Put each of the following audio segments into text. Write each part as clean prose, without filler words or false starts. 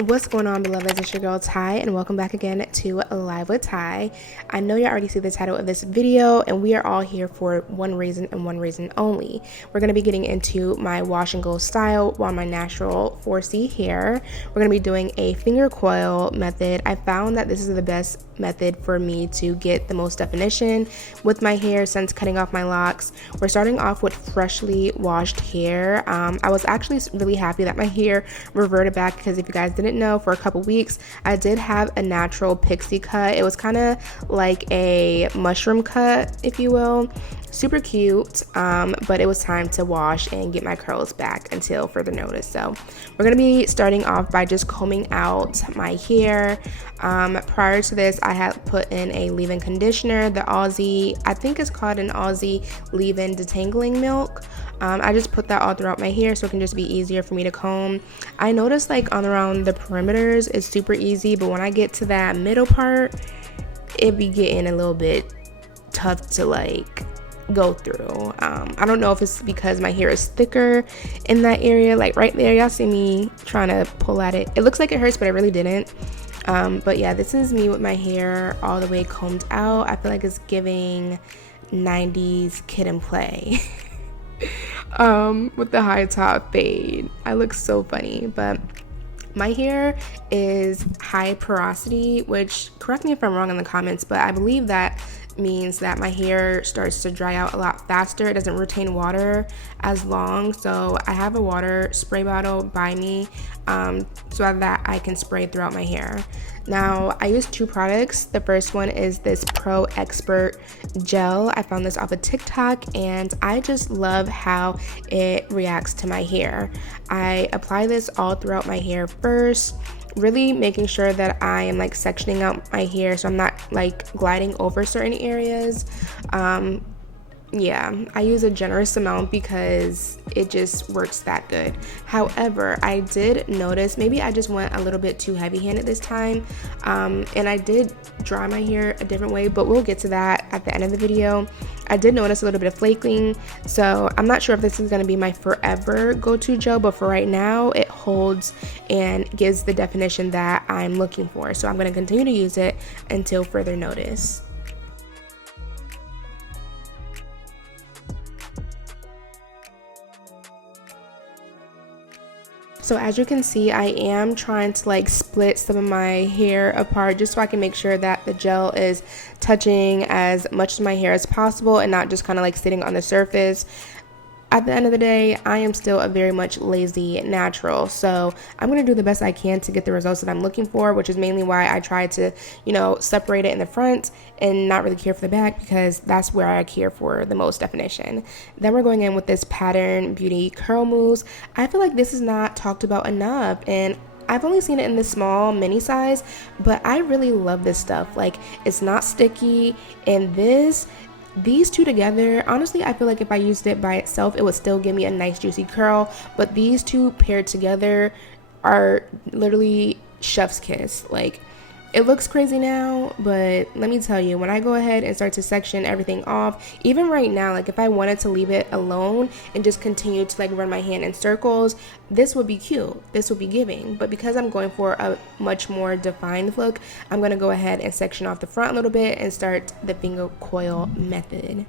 What's going on, beloveds? It's your girl Ty, and welcome back again to Live with Ty. I know you already see the title of this video, and we are all here for one reason and one reason only. We're going to be getting into my wash and go style while my natural 4C hair. We're going to be doing a finger coil method. I found that this is the best method for me to get the most definition with my hair since cutting off my locks. We're starting off with freshly washed hair. I was actually really happy that my hair reverted back, because if you guys didn't know, for a couple weeks I did have a natural pixie cut. It was kind of like a mushroom cut, if you will. Super cute, but it was time to wash and get my curls back until further notice. So we're gonna be starting off by just combing out my hair. Prior to this, I had put in a leave-in conditioner, the Aussie, I think it's called an Aussie leave-in detangling milk. I just put that all throughout my hair so it can just be easier for me to comb. I noticed like on around the perimeters it's super easy, but when I get to that middle part, it be getting a little bit tough to like go through. I don't know if it's because my hair is thicker in that area, like right there, y'all see me trying to pull at it. It looks like it hurts, but it really didn't. But yeah, this is me with my hair all the way combed out. I feel like it's giving 90s kid and play. With the high top fade. I look so funny, but my hair is high porosity, which, correct me if I'm wrong in the comments, but I believe that means that my hair starts to dry out a lot faster. It doesn't retain water as long. So I have a water spray bottle by me so that I can spray throughout my hair. Now, I use two products. The first one is this Pro Expert gel. I found this off of TikTok, and I just love how it reacts to my hair. I apply this all throughout my hair first, really making sure that I am like sectioning out my hair so I'm not like gliding over certain areas. Yeah, I use a generous amount because it just works that good. However, I did notice maybe I just went a little bit too heavy-handed this time, and I did dry my hair a different way, but we'll get to that at the end of the video. I did notice a little bit of flaking, so I'm not sure if this is going to be my forever go-to gel, but for right now it holds and gives the definition that I'm looking for. So I'm going to continue to use it until further notice. So as you can see, I am trying to like split some of my hair apart just so I can make sure that the gel is touching as much of my hair as possible and not just kind of like sitting on the surface. At the end of the day, I am still a very much lazy natural, so I'm going to do the best I can to get the results that I'm looking for, which is mainly why I try to, separate it in the front and not really care for the back, because that's where I care for the most definition. Then we're going in with this Pattern Beauty Curl Mousse. I feel like this is not talked about enough, and I've only seen it in this small mini size, but I really love this stuff. Like, it's not sticky, and these two together, honestly, I feel like if I used it by itself, it would still give me a nice juicy curl, but these two paired together are literally chef's kiss. Like, it looks crazy now, but let me tell you, when I go ahead and start to section everything off, even right now, like if I wanted to leave it alone and just continue to like run my hand in circles, this would be cute, this would be giving. But because I'm going for a much more defined look, I'm going to go ahead and section off the front a little bit and start the finger coil method.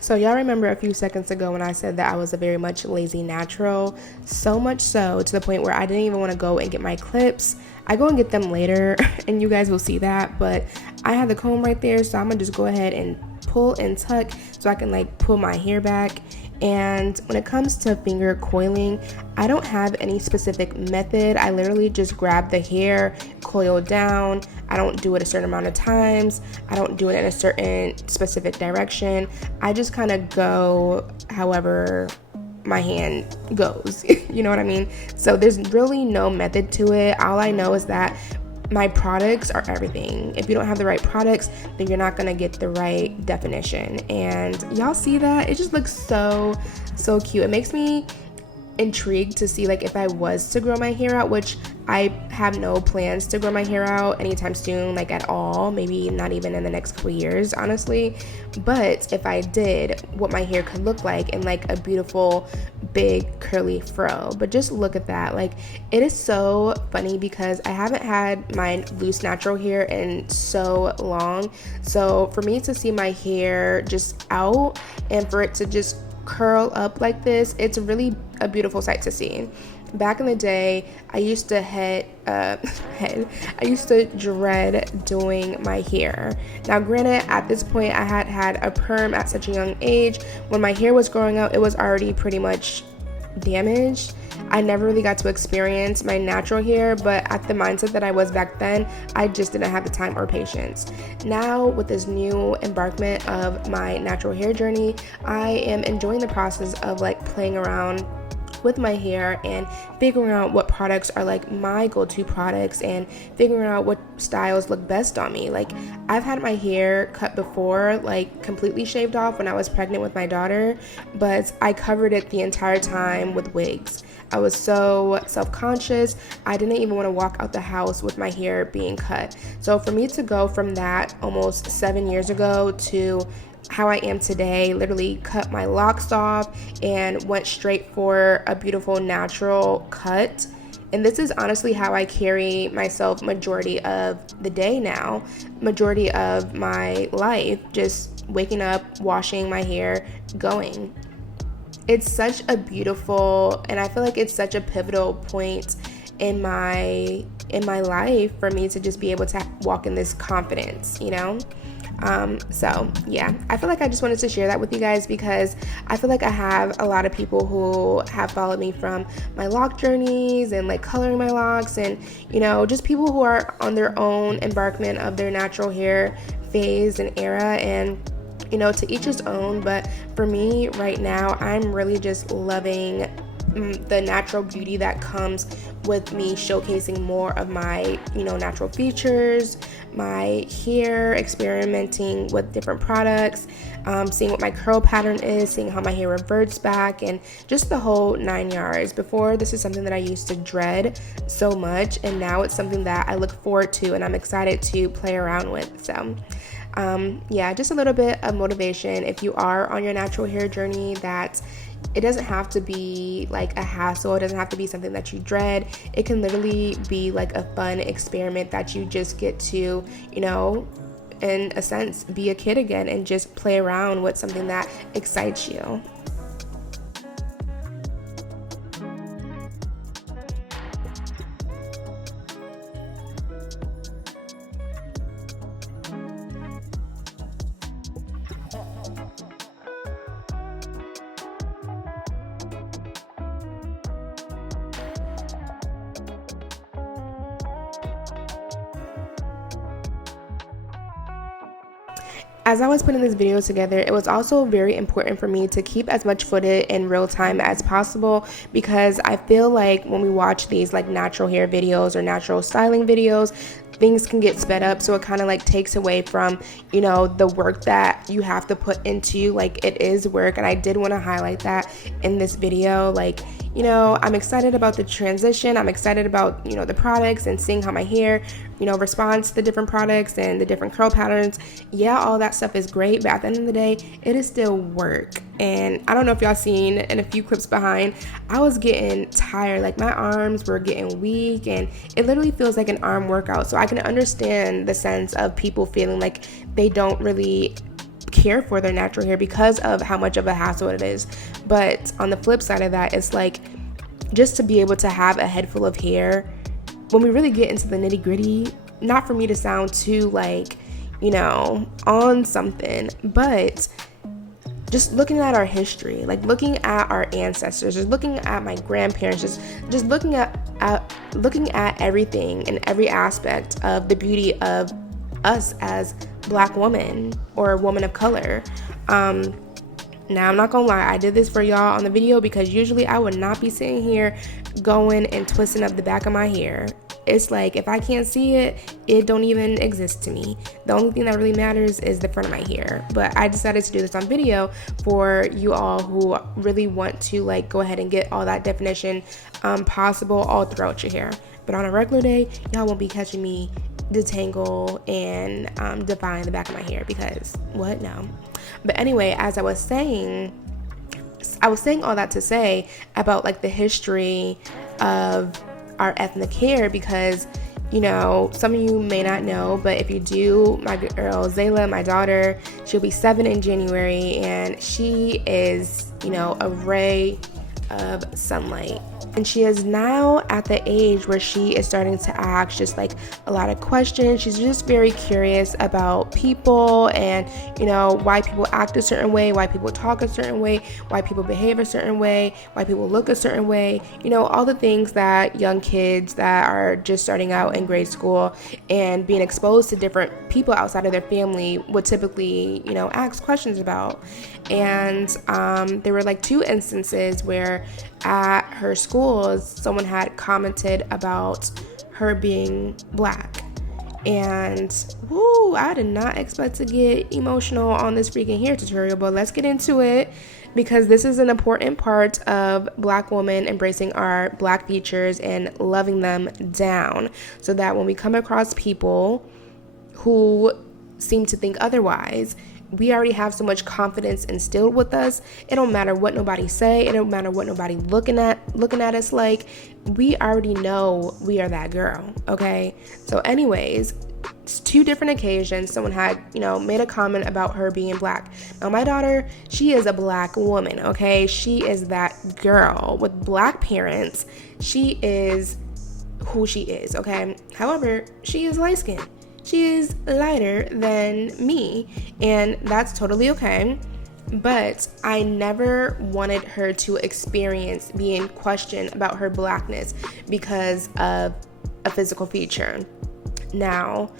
So y'all remember a few seconds ago when I said that I was a very much lazy natural, so much so to the point where I didn't even want to go and get my clips. I go and get them later and you guys will see that, but I have the comb right there, so I'm gonna just go ahead and pull and tuck so I can like pull my hair back. And when it comes to finger coiling, I don't have any specific method. I literally just grab the hair, coil down. I don't do it a certain amount of times. I don't do it in a certain specific direction. I just kind of go however my hand goes. You know what I mean? So there's really no method to it. All I know is that my products are everything. If you don't have the right products, then you're not gonna get the right definition. And y'all see that? It just looks so cute. It makes me intrigued to see like if I was to grow my hair out, which I have no plans to grow my hair out anytime soon, like at all, maybe not even in the next couple years, honestly. But if I did, what my hair could look like in like a beautiful big curly fro. But just look at that, like it is so funny because I haven't had my loose natural hair in so long. So for me to see my hair just out and for it to just curl up like this, it's really a beautiful sight to see. Back in the day, I used to I used to dread doing my hair. Now granted, at this point I had a perm at such a young age. When my hair was growing out, it was already pretty much damaged. I never really got to experience my natural hair, but at the mindset that I was back then, I just didn't have the time or patience. Now, with this new embarkment of my natural hair journey, I am enjoying the process of like playing around with my hair and figuring out what products are like my go-to products and figuring out what styles look best on me. Like I've had my hair cut before, like completely shaved off when I was pregnant with my daughter, but I covered it the entire time with wigs. I was so self-conscious. I didn't even want to walk out the house with my hair being cut. So for me to go from that almost 7 years ago to how I am today, literally cut my locks off and went straight for a beautiful natural cut. And this is honestly how I carry myself majority of the day now, majority of my life, just waking up, washing my hair, going. It's such a beautiful, and I feel like it's such a pivotal point in my life for me to just be able to walk in this confidence, you know? So yeah, I feel like I just wanted to share that with you guys because I feel like I have a lot of people who have followed me from my lock journeys and like coloring my locks and, you know, just people who are on their own embarkment of their natural hair phase and era, and you know, to each his own. But for me right now, I'm really just loving the natural beauty that comes with me showcasing more of my, you know, natural features, my hair, experimenting with different products, seeing what my curl pattern is, seeing how my hair reverts back, and just the whole 9 yards. Before, this is something that I used to dread so much, and now it's something that I look forward to and I'm excited to play around with. So yeah, just a little bit of motivation if you are on your natural hair journey, that it doesn't have to be like a hassle. It doesn't have to be something that you dread. It can literally be like a fun experiment that you just get to, you know, in a sense, be a kid again and just play around with something that excites you. As I was putting this video together, it was also very important for me to keep as much footage in real time as possible, because I feel like when we watch these like natural hair videos or natural styling videos, things can get sped up, so it kind of like takes away from, you know, the work that you have to put into, like it is work. And I did want to highlight that in this video. Like, you know, I'm excited about the transition. I'm excited about, you know, the products and seeing how my hair, you know, responds to the different products and the different curl patterns. Yeah, all that stuff is great, but at the end of the day, it is still work. And I don't know if y'all seen in a few clips behind, I was getting tired. Like my arms were getting weak and it literally feels like an arm workout. So I can understand the sense of people feeling like they don't really care for their natural hair because of how much of a hassle it is. But on the flip side of that, it's like just to be able to have a head full of hair, when we really get into the nitty gritty, not for me to sound too like, you know, on something, but just looking at our history, like looking at our ancestors, just looking at my grandparents, just looking at everything and every aspect of the beauty of us as Black women or women of color. Now, I'm not gonna lie, I did this for y'all on the video because usually I would not be sitting here going and twisting up the back of my hair it's like if I can't see it, it don't even exist to me. The only thing that really matters is the front of my hair. But I decided to do this on video for you all who really want to like go ahead and get all that definition possible all throughout your hair. But on a regular day, y'all won't be catching me detangle and define the back of my hair, because what? No. But anyway, as I was saying all that to say about like the history of our ethnic hair, because you know, some of you may not know, but if you do, my girl 𝙎𝙤𝙘𝙞, my daughter, she'll be 7 in January, and she is, you know, a ray of sunlight. And she is now at the age where she is starting to ask just like a lot of questions. She's just very curious about people and, you know, why people act a certain way, why people talk a certain way, why people behave a certain way, why people look a certain way, you know, all the things that young kids that are just starting out in grade school and being exposed to different people outside of their family would typically, you know, ask questions about. And there were like 2 instances where at her schools someone had commented about her being black, and whoo, I did not expect to get emotional on this freaking hair tutorial, but let's get into it, because this is an important part of Black women embracing our Black features and loving them down, so that when we come across people who seem to think otherwise, we already have so much confidence instilled with us. It don't matter what nobody say. It don't matter what nobody looking at us like. We already know we are that girl, okay? So anyways, 2 different occasions someone had, you know, made a comment about her being black. Now my daughter, she is a black woman, okay? She is that girl with black parents. She is who she is, okay? However, she is light skinned. She is lighter than me, and that's totally okay. But I never wanted her to experience being questioned about her blackness because of a physical feature. Now,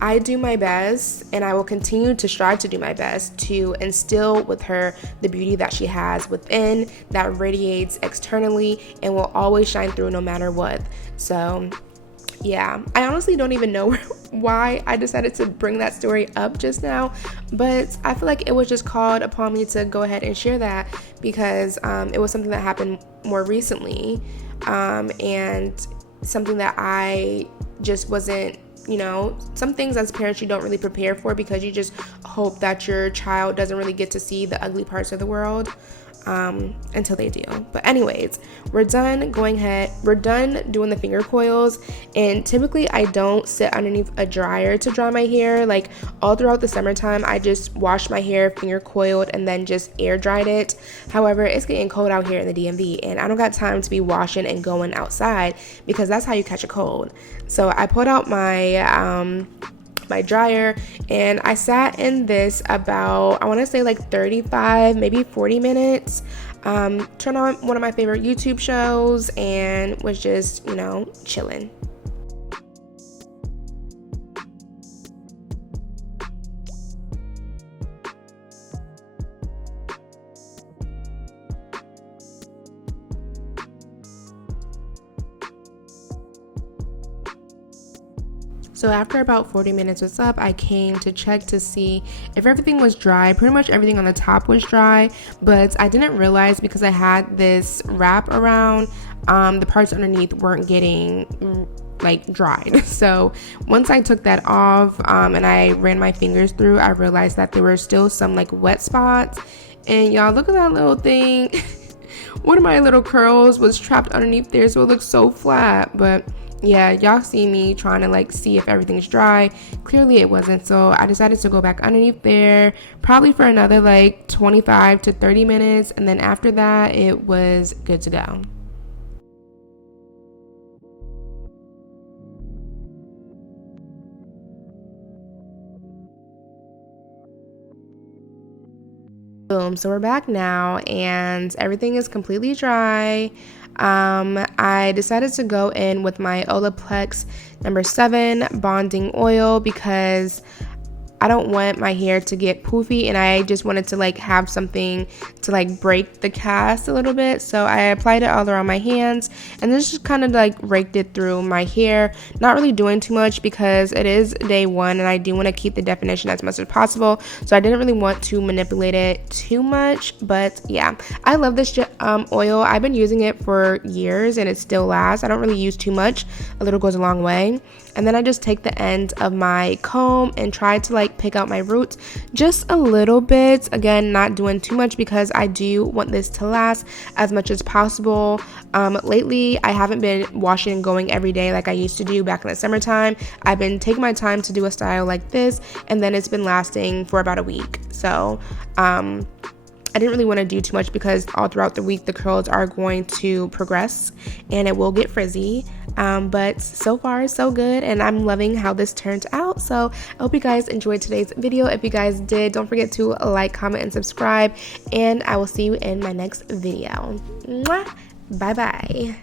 I do my best, and I will continue to strive to do my best to instill with her the beauty that she has within, that radiates externally and will always shine through no matter what. So yeah, I honestly don't even know why I decided to bring that story up just now, but I feel like it was just called upon me to go ahead and share that, because it was something that happened more recently, and something that I just wasn't, you know, some things as parents you don't really prepare for, because you just hope that your child doesn't really get to see the ugly parts of the world until they do. But anyways, we're done doing the finger coils, and typically I don't sit underneath a dryer to dry my hair. Like all throughout the summertime, I just washed my hair finger coiled and then just air dried it. However, it's getting cold out here in the DMV, and I don't got time to be washing and going outside, because that's how you catch a cold. So I pulled out my my dryer, and I sat in this about, I want to say like 35, maybe 40 minutes, turned on one of my favorite YouTube shows and was just, you know, chilling. So after about 40 minutes was up, I came to check to see if everything was dry. Pretty much everything on the top was dry, but I didn't realize, because I had this wrap around, the parts underneath weren't getting like dried. So once I took that off and I ran my fingers through, I realized that there were still some like wet spots. And y'all, look at that little thing. One of my little curls was trapped underneath there, so it looks so flat. But yeah, y'all see me trying to like see if everything's dry. Clearly it wasn't, so I decided to go back underneath there probably for another like 25 to 30 minutes, and then after that it was good to go. Boom, so we're back now and everything is completely dry. I decided to go in with my Olaplex number 7 bonding oil, because I don't want my hair to get poofy, and I just wanted to like have something to like break the cast a little bit. So I applied it all around my hands, and then just kind of like raked it through my hair, not really doing too much because it is day one and I do want to keep the definition as much as possible. So I didn't really want to manipulate it too much, but yeah, I love this oil. I've been using it for years and it still lasts. I don't really use too much. A little goes a long way. And then I just take the end of my comb and try to like pick out my roots just a little bit. Again, not doing too much because I do want this to last as much as possible. Lately, I haven't been washing and going every day like I used to do back in the summertime. I've been taking my time to do a style like this, and then it's been lasting for about a week. So, I didn't really want to do too much because all throughout the week the curls are going to progress and it will get frizzy, but so far so good, and I'm loving how this turned out. So I hope you guys enjoyed today's video. If you guys did, don't forget to like, comment, and subscribe, and I will see you in my next video. Mwah! Bye bye.